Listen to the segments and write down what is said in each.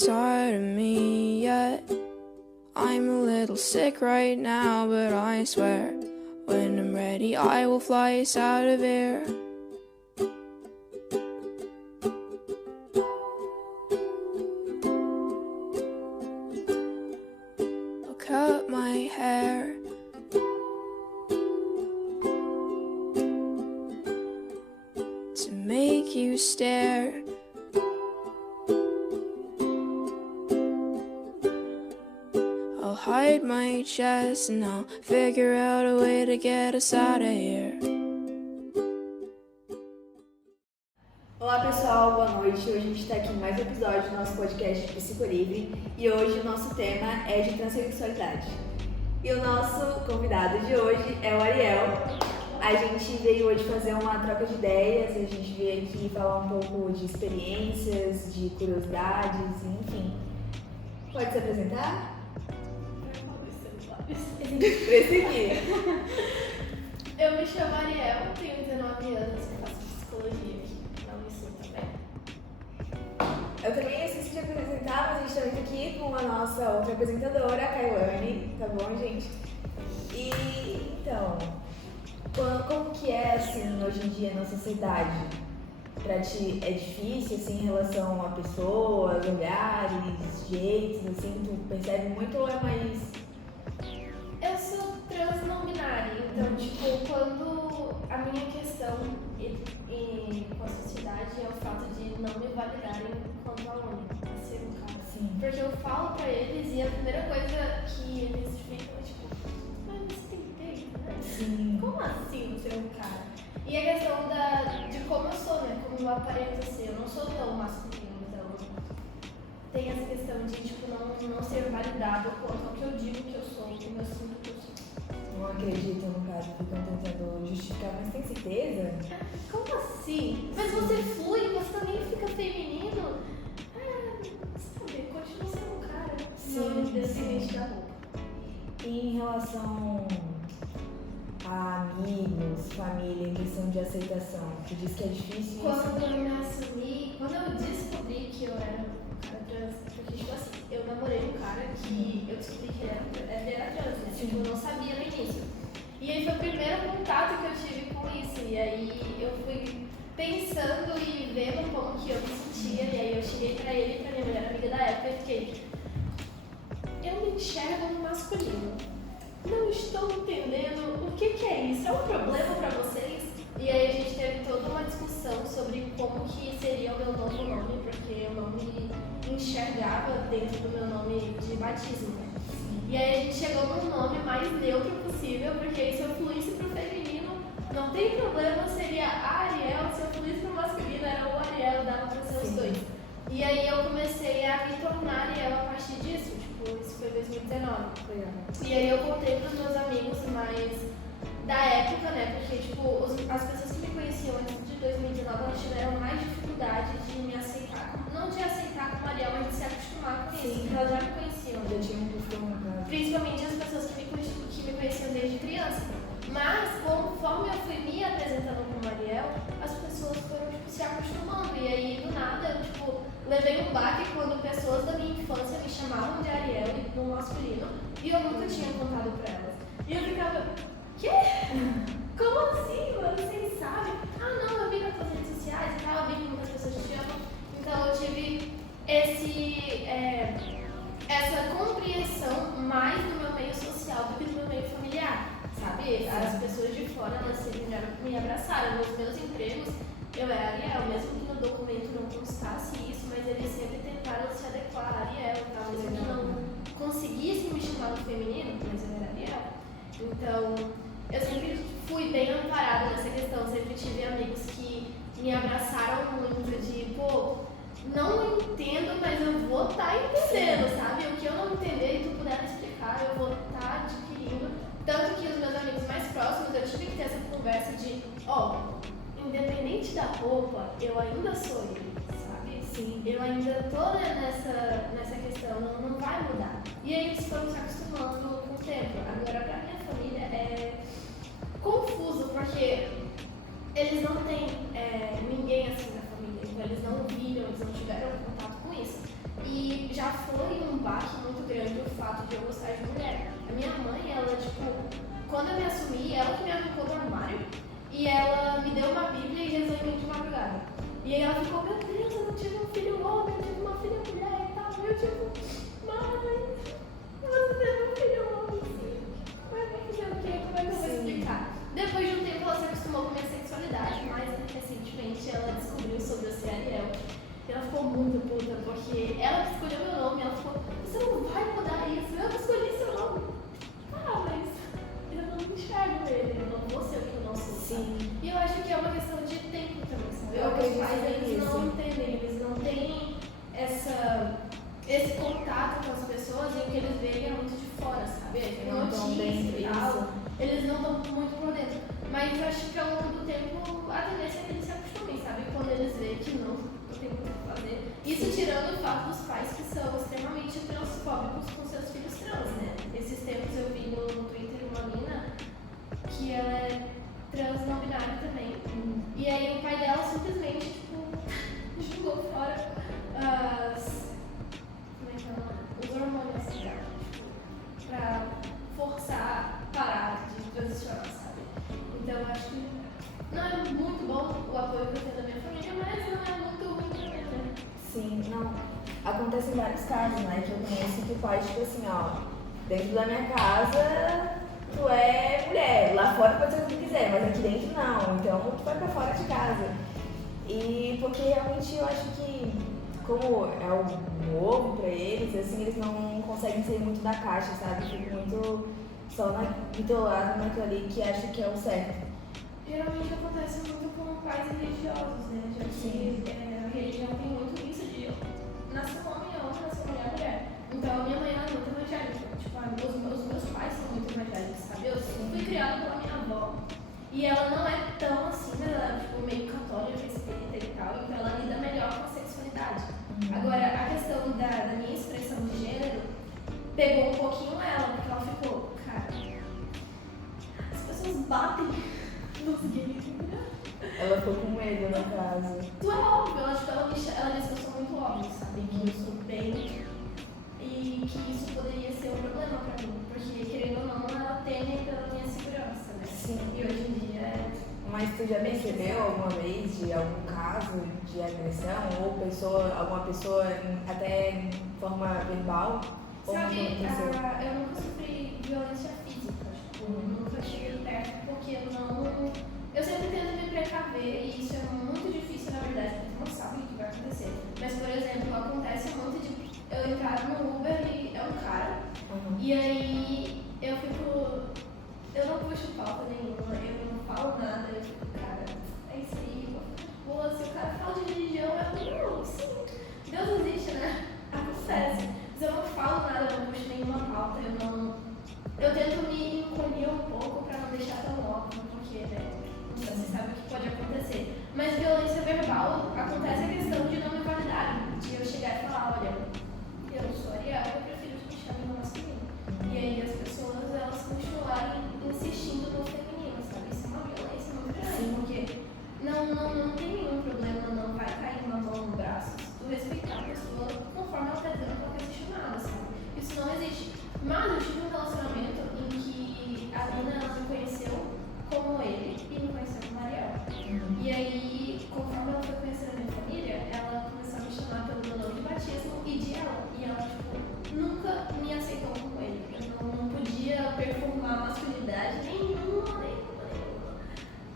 tired of me yet. I'm a little sick right now, but I swear, when I'm ready, I will fly us out of here. I'll cut my hair. To make you stare. I'll hide my chest and I'll figure out a way to get us out of here. Olá pessoal, boa noite. Hoje a gente está aqui em mais um episódio do nosso podcast Psicolivre e hoje o nosso tema é de transexualidade. E o nosso convidado de hoje é o Ariel. A gente veio hoje fazer uma troca de ideias, a gente veio aqui falar um pouco de experiências, de curiosidades, enfim. Pode se apresentar? Esse aqui. Eu me chamo Ariel, tenho 19 anos e faço psicologia aqui na Unisul também. Eu também esqueci de apresentar, mas a gente também tá aqui com a nossa outra apresentadora, a Kailane, tá bom, gente? E então, como que é assim hoje em dia na sociedade? Pra ti é difícil assim em relação a pessoas, lugares, jeitos, assim, tu percebe muito ou é mais... Eu sou trans não binária, então, tipo, quando a minha questão com a sociedade é o fato de não me validarem enquanto a única, a ser um cara. Sim. Porque eu falo pra eles e a primeira coisa que eles ficam é tipo, mas você tem peito, né? Sim. Como assim ser um cara? E a questão de como eu sou, né? Como eu aparento ser. Eu não sou tão masculino, então tem essa questão de tipo, não ser validado quanto ao que eu digo que eu sou, como eu sinto que eu sou. Não acredito no caso, ficam tentando justificar, mas tem certeza? Como assim? Mas você flui, você também fica feminino? Sabe, continua sendo um cara. Sim, Independente da roupa. E em relação a amigos, família, em questão de aceitação, tu diz que é difícil Quando eu me assumi, quando eu descobri que eu era um cara trans, porque tipo assim, eu namorei um cara que eu descobri que ele era trans, né? Tipo, eu não sabia no início. E aí foi o primeiro contato que eu tive com isso, e aí eu fui pensando e vendo como que eu me sentia, e aí eu cheguei pra ele e pra minha melhor amiga da época e fiquei, eu me enxergo no masculino. Não estou entendendo o que é isso. É um problema pra vocês? E aí a gente teve toda uma discussão sobre como que seria o meu novo nome, porque eu não me enxergava dentro do meu nome de batismo. E aí a gente chegou num nome mais neutro possível, porque aí se eu fluísse pro feminino, não tem problema, seria a Ariel, se eu fluísse pro masculino, era o Ariel, dava pra ser os dois. E aí eu comecei a me tornar Ariel a partir disso, tipo, isso foi em 2019. E aí eu contei pros meus amigos mais da época, né, porque tipo, as pessoas que me conheciam antes de 2019, elas tiveram mais dificuldade de me aceitar, não de aceitar como Ariel, mas de se acostumar com isso, porque elas já me conheciam. Já tinha um costume, né? Principalmente as pessoas que me conheciam desde criança. Mas, conforme eu fui me apresentando como Ariel, as pessoas foram, tipo, se acostumando. E aí, do nada, eu, tipo, levei um baque quando pessoas da minha infância me chamavam de Ariel e no masculino. E eu nunca tinha contado pra elas. E eu ficava, quê? Como assim, mano? Vocês sabem? Ah, não, eu vi nas suas redes sociais e tal, eu vi que muitas pessoas te chamam. Então, eu tive essa compreensão mais do meu meio social do que do meu meio familiar, sabe? As pessoas de fora, elas sempre já me abraçaram. Nos meus empregos, eu era Ariel, mesmo que no documento não constasse isso, mas eles sempre tentaram se adequar a Ariel e tal, mesmo que não conseguissem me chamar no feminino, mas eu era Ariel. Então, eu sempre fui bem amparada nessa questão, sempre tive amigos que me abraçaram muito de, pô, não entendo, mas eu vou estar entendendo, sabe? O que eu não entender e tu puder me explicar, eu vou estar adquirindo. Tanto que os meus amigos mais próximos, eu tive que ter essa conversa de, independente da roupa, eu ainda sou ele, sabe? Sim. Eu ainda tô nessa questão, não vai mudar. E aí eles foram se acostumando com o tempo. Agora, pra minha família é confuso, porque eles não têm ninguém assim na família, então eles não viram, eles não tiveram contato com isso. E quando eu me assumi, ela que me arrancou do armário e ela me deu uma bíblia e rezou em mim de madrugada. E aí ela ficou, meu Deus, eu não tive um filho homem, eu tive uma filha mulher e tal. E eu tipo, mãe, você teve um filho homem, sim. Mas vai fazer o quê? Como é que eu vou explicar? Depois de um tempo ela se acostumou com a minha sexualidade, mas recentemente ela descobriu sobre o Ariel. E ela ficou muito puta, porque ela que escolheu meu nome, ela ficou, você não vai mudar isso, eu não escolhi seu nome. Ah, mas eu não enxergo ele, eu não vou ser o que eu não sou. Sim. E eu acho que é uma questão de tempo também, sabe? Eu acredito Os pais, eles nisso. não entendem, eles não têm esse contato com as pessoas e o que eles veem é muito de fora, sabe? Não estão Notícias dentro e tal. disso. Eles não estão muito por dentro. Mas eu acho que ao longo do tempo a tendência é que eles se acostumem, sabe? Quando eles veem que não tem muito o que fazer. Isso tirando o fato dos pais que são extremamente transfóbicos com seus filhos trans, né? Esses tempos eu vi no Twitter uma mina que ela é trans não binária também. E aí o pai dela simplesmente, tipo, jogou fora como é que é o nome? Os hormônios dela, tipo, pra forçar parar de transicionar, sabe? Então eu acho que não é muito bom o apoio que eu tenho da minha família, mas não é muito ruim também, né? Sim, não. Acontece em vários casos, né? Que eu conheço que o pai, tipo assim, ó, dentro da minha casa tu é mulher, lá fora pode ser o que tu quiser, mas aqui dentro não, então tu vai pra fora de casa. E porque realmente eu acho que, como é algo novo pra eles, assim, eles não conseguem sair muito da caixa, sabe? Ficam muito só bitolado naquilo ali que acha que é o certo. Geralmente acontece muito com pais religiosos, né? Já que a religião tem muito isso de nasceu homem é homem, nasceu mulher é mulher. Então a minha mãe ela é muito evangélica. Tipo, os meus pais são muito evangélicos, sabe? Eu fui criada pela minha avó. E ela não é tão assim, mas ela é tipo, meio católica, espírita e tal. Então ela lida melhor com a sexualidade. Agora, a questão da minha expressão de gênero pegou um pouquinho ela, porque ela ficou, cara, as pessoas batem nos gays, entendeu? Ela ficou com medo, no caso. Tu é óbvio, ela disse que eu sou muito óbvio, sabe? Que eu sou bem e que isso poderia ser um problema pra mim, porque querendo ou não, ela teme pela minha segurança, né? Sim. E hoje em dia é. Mas tu já percebeu alguma vez de algum caso de agressão ou alguma pessoa até em forma verbal? Ou Sabe, não aconteceu? eu nunca sofri violência física, tipo, nunca cheguei perto porque eu sempre tento me precaver e isso é muito difícil na verdade, porque tu não sabe o que vai acontecer. Mas, por exemplo, acontece muito de eu entrar no Uber e é um cara, e aí eu não puxo pauta nenhuma, eu não falo nada, eu fico, cara, é isso aí, pô, se o cara fala de religião, eu sim, Deus existe, né? Acontece. Mas eu não falo nada, eu não puxo nenhuma pauta, eu tento me encolher um pouco pra não deixar tão óbvio, porque, né, nunca se sabe o que pode acontecer. Mas violência verbal, acontece a questão de não me validar, de eu chegar e falar, olha, eu sou Ariel, eu prefiro que me chamem no masculino. E aí as pessoas, elas continuarem insistindo no feminino, sabe? Isso é uma violência muito grande, porque não tem nenhum problema, não vai cair uma mão no braço. Se tu respeitar a pessoa conforme ela tá dizendo que ela quer ser chamada, sabe? Isso não existe. Mas eu tive um relacionamento em que a mina, ela me conheceu como ele e me conheceu como Ariel. E aí, conforme ela foi conhecendo a minha família, ela começou a me chamar pelo meu nome de batismo e de ela. E ela, tipo, nunca me aceitou como ele. Eu não podia performar masculinidade nenhuma.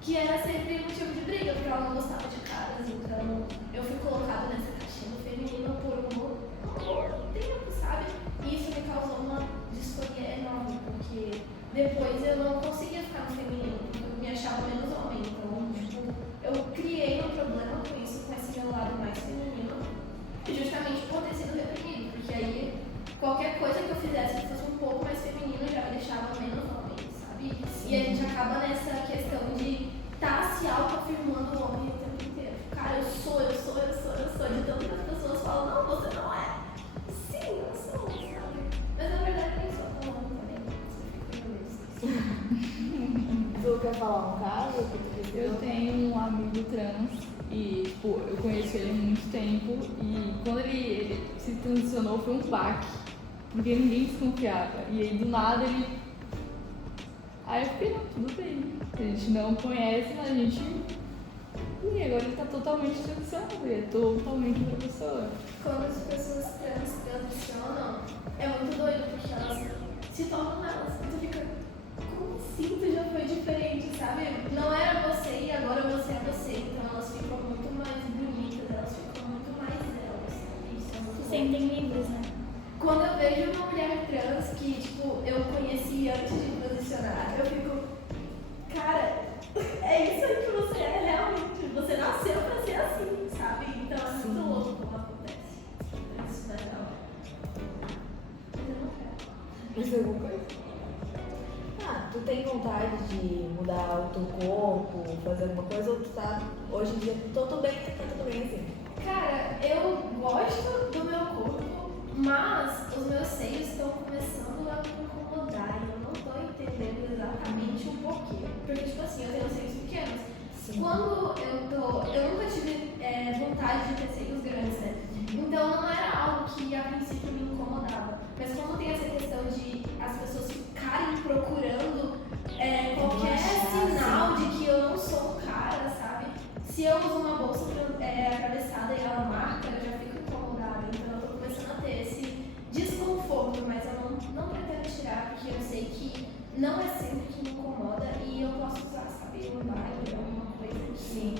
Que era sempre motivo de briga, porque ela não gostava de caras. Então, eu fui colocada nessa caixinha do feminino por um tempo, sabe? E isso me causou uma disforia enorme, porque depois eu não conseguia ficar no feminino, porque eu me achava menos homem. Então, tipo, eu criei um problema com isso, com esse meu lado mais feminino, justamente por ter sido reprimido, porque aí qualquer coisa que eu fizesse que fosse um pouco mais feminino já me deixava menos homem, sabe? E a gente acaba nessa questão de estar se auto-afirmando o homem o tempo inteiro. Cara, eu sou, de tanto que as pessoas falam, não, você não é. Sim, eu sou, sabe? Mas na verdade nem sou tão homem também, você fica meio Tu quer falar um caso que tu viveu? Eu tenho um amigo trans e, tipo, eu conheço ele há muito tempo e quando ele se transicionou foi um baque, porque ninguém desconfiava. E aí do nada ele Aí eu fiquei, não, tudo bem. A gente não conhece, mas a gente. E agora ele tá totalmente transicionado, ele é totalmente outra pessoa. Quando as pessoas trans transicionam, é muito doido, porque elas se tornam elas. Tu fica, como assim tu já foi diferente, sabe? Não era você e agora você é você. Então elas ficam muito mais bonitas, elas ficam muito mais elas. Isso é muito Se sentem livres, né? Quando eu vejo uma mulher trans que, tipo, eu conheci antes de transicionar, eu fico, cara, é isso aí que você é realmente. Você nasceu pra ser assim, sabe? Então é muito louco como acontece. Isso não é da hora. Mas eu não quero. Isso é alguma coisa? Ah, tu tem vontade de mudar o teu corpo, fazer alguma coisa, ou tu tá, hoje em dia, tô tudo bem, tá tudo bem assim? Cara, eu gosto do meu corpo, mas os meus seios estão começando a me incomodar e eu não tô entendendo exatamente o porquê. Porque, tipo assim, eu tenho seios pequenos. Sim. Quando eu nunca tive vontade de ter seios grandes, né? Então não era algo que a princípio me incomodava. Mas quando tem essa questão de as pessoas ficarem procurando qualquer sinal de que eu não sou um cara, sabe? Se eu uso uma bolsa atravessada e ela marca, eu já fico incomodada. Então eu tô começando a ter esse desconforto, mas eu não pretendo tirar, porque eu sei que não é sempre que me incomoda e eu posso usar, sabe? Um baile, alguma coisa assim.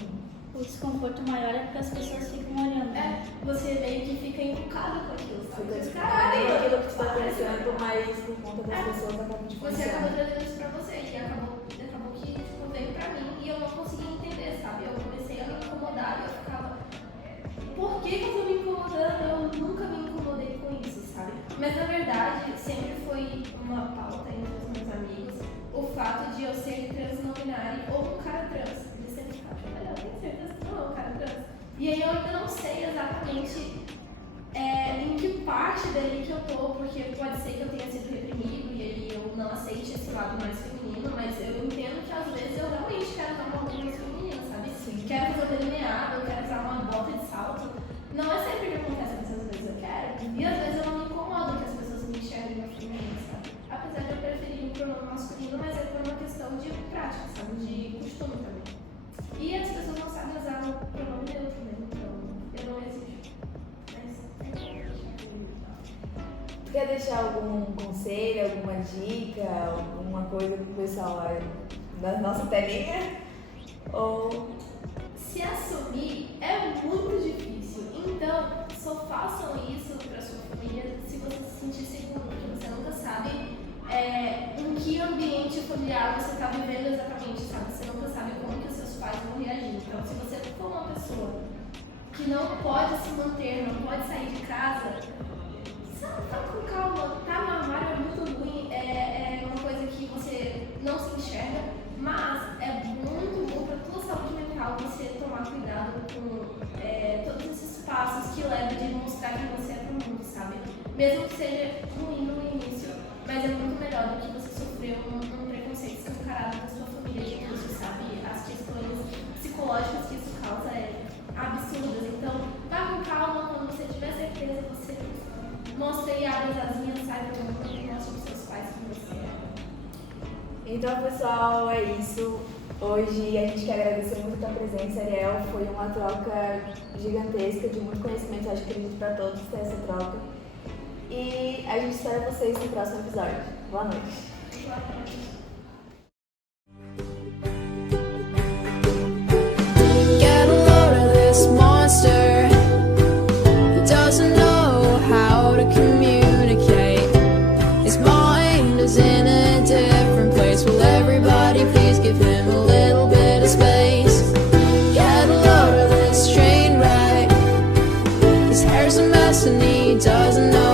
O desconforto maior é porque as pessoas ficam olhando. Você meio que fica encucado com aquilo, sabe? Fica Você tipo, fica, não é nem "Caramba, aquilo que tu tá para, pensando, mas por conta das pessoas acabam te Você acaba influenciando. trazendo isso pra você e acabou que tipo, veio pra mim e eu não conseguia entender, sabe? Eu comecei a me incomodar e eu ficava, por que que eu tô me incomodando? Eu nunca me incomodei com isso, sabe? Mas na verdade, sempre foi uma pauta entre os meus amigos o fato de eu ser trans não binário ou um cara trans. Eles sempre ficavam, eu tenho certeza que não é um cara trans. E aí eu ainda não sei exatamente em que parte dele que eu tô, porque pode ser que eu tenha sido reprimido e aí eu não aceite esse lado mais feminino, mas eu entendo que às vezes eu realmente quero usar uma roupa mais feminina, sabe? Sim. Quero fazer delineado, eu quero usar uma bota de salto. Não é sempre que acontece, mas às vezes eu quero. E às vezes eu não me incomodo que as pessoas me enxerguem mais feminina, sabe? Apesar de eu preferir um pronome masculino, mas é por uma questão de prática, sabe? De costume também. E as pessoas não sabem usar o pronome neutro, né? Então eu não exijo. Tu quer deixar algum conselho, alguma dica, alguma coisa pro pessoal lá da nossa telinha? Ou Se assumir é muito difícil, então só façam isso para sua família se você se sentir seguro, porque você nunca sabe em que ambiente familiar você está vivendo exatamente, sabe? Você nunca sabe como que os seus pais vão reagir. Então, se você for uma pessoa que não pode se manter, não pode sair de casa, tá com calma, tá no armário é muito ruim, é uma coisa que você não se enxerga, mas é muito bom para tua saúde mental você tomar cuidado com todos esses passos que levam de mostrar quem você é pro mundo, sabe? Mesmo que seja ruim no início, mas é muito melhor do que você sofrer um preconceito escancarado da sua família de início, sabe? As questões psicológicas que isso causa absurdas. Então, vá com calma, quando você tiver certeza, você mostra e abre as asinhas, sai do mundo e mostra pros seus pais que você é. então, pessoal, é isso. Hoje a gente quer agradecer muito a tua presença, Ariel. Foi uma troca gigantesca, de muito conhecimento, acho que acredito para todos ter essa troca. E a gente espera vocês no próximo episódio. Boa noite. Boa noite. Get a load of this monster. He doesn't know how to communicate. His mind is in a different place. Will everybody please give him a little bit of space? Get a load of this train wreck. His hair's a mess and he doesn't know